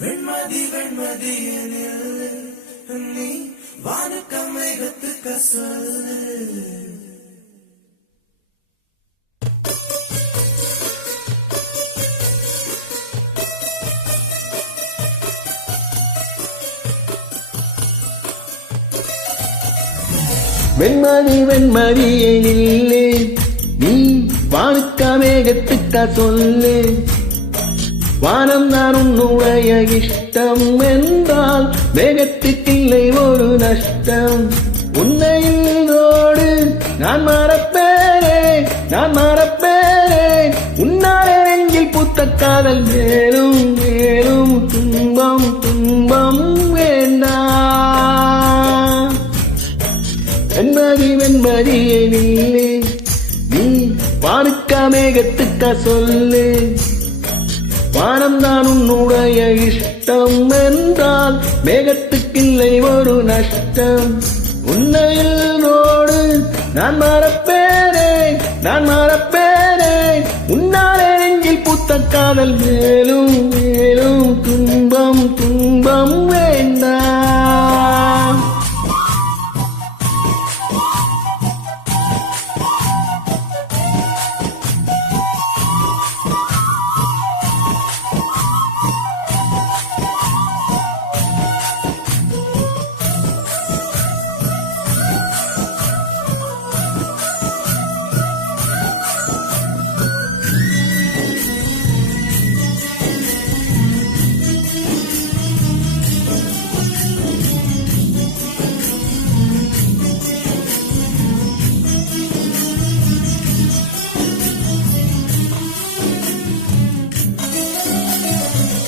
வெண்மதி வெண்மதியனில் நீ வானுக்கமைகத்துக்க சொல்லு. வெண்மதி வெண்மதியனில்லே நீ வானுக்கமேகத்துக்க சொல்லு. வானம் தான் உன்னுடைய இஷ்டம் என்றால் மேகத்துக்கில்லை ஒரு நஷ்டம். உன்னையோடு நான் மறப்பேனே, நான் மறப்பேனே. உன்னாலே நெஞ்சில் பூத்த காதல் மேலும் மேலும் துன்பம் துன்பம் வேண்டாம். வெண்மதி வெண்மதியனில்லே நீ வானுக்கமேகத்துக்க சொல்லு. வானம் தான் உன்னுடைய இஷ்டம் என்றால் மேகத்துக்கில்லை ஒரு நஷ்டம். உன்னையோடு நான் மறப்பேனே, நான் மறப்பேனே. உன்னாலே நெஞ்சில் பூத்த காதல் மேலும் மேலும் துன்பம் துன்பம் வேண்டாம்.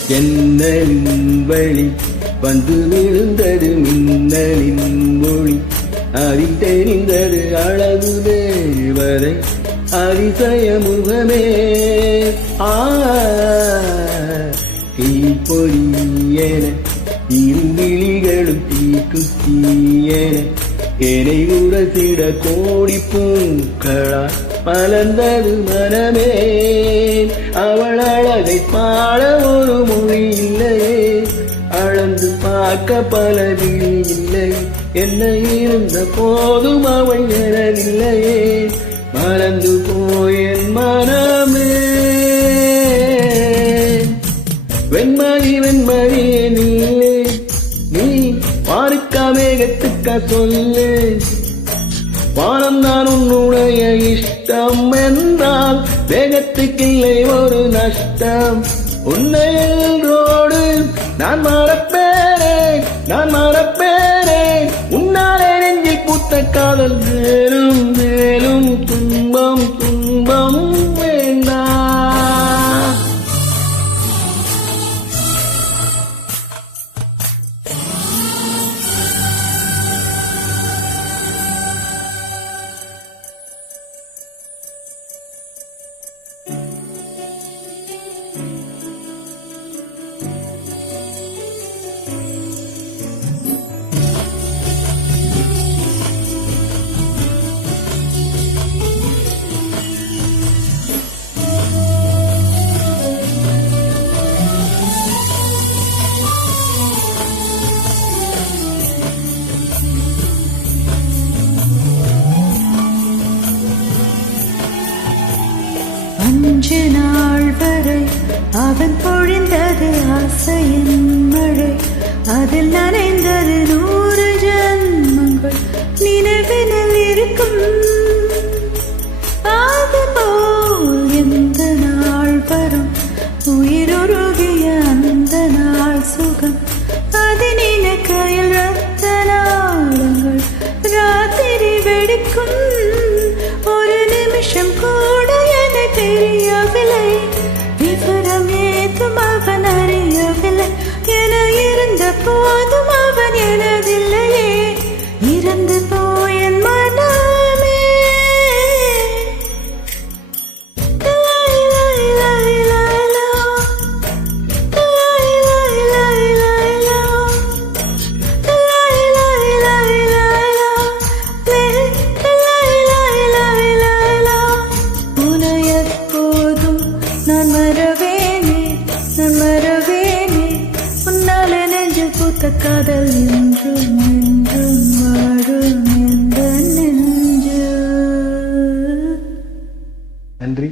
ஜன்னலின் வழி வந்து விழுந்தது மின்னலின் மொழி. அதில் தெரிந்தது அழகு தேவதை அதிசய முகமே. தீப்பொறியென இருவிழிகளும் தீக்குத்தீயென என்னை உரசிட கோடி பூக்களா மலர்ந்தது மனமே. அவள் அழகை பாட ஒரு மொழி இல்லையே, அளந்து பார்க்க பல விழி இல்லை. என்ன இருந்த போதும் அவள் எனதில்லையே, மறந்து போயன் மனமே. வெண்மதி வெண்மதியனில்லே நீ வானுக்கமேகத்துக்க சொல்லு. வானம் தான் உன்னுடைய இஷ்டம் என்றால் வேகத்துக்கில்லை ஒரு நஷ்டம். உன்னையோடு நான் மறப்பேனே, நான் மறப்பேனே. உன்னாலே நெஞ்சில் பூத்த காதல் மேலும் மேலும் துன்பம் துன்பம் வேண்டாம். அஞ்சு நாள் வரை அவன் பொழிந்தது ஆசையின் மழை. அதில் நனைந்தது 100 ஜன்மங்கள் நினைவினில் இருக்கும். அதுபோல் எந்த நாள் வரும் உயிருருகிய அந்த நாள் சுகம். அது நினைக்கையில் ரத்த நாளங்கள் ராத்திரி வெடிக்கும். ஒரு நிமிஷம் கூட என்னை தெரியவில்லை, விவரம் ஏதும் அவன் அறியவில்லை. என இருந்த போதும் அவன் எனதில் பூத்த காதல் என்றும் என்றும் வாழும் எந்த நெஞ்சு. நன்றி.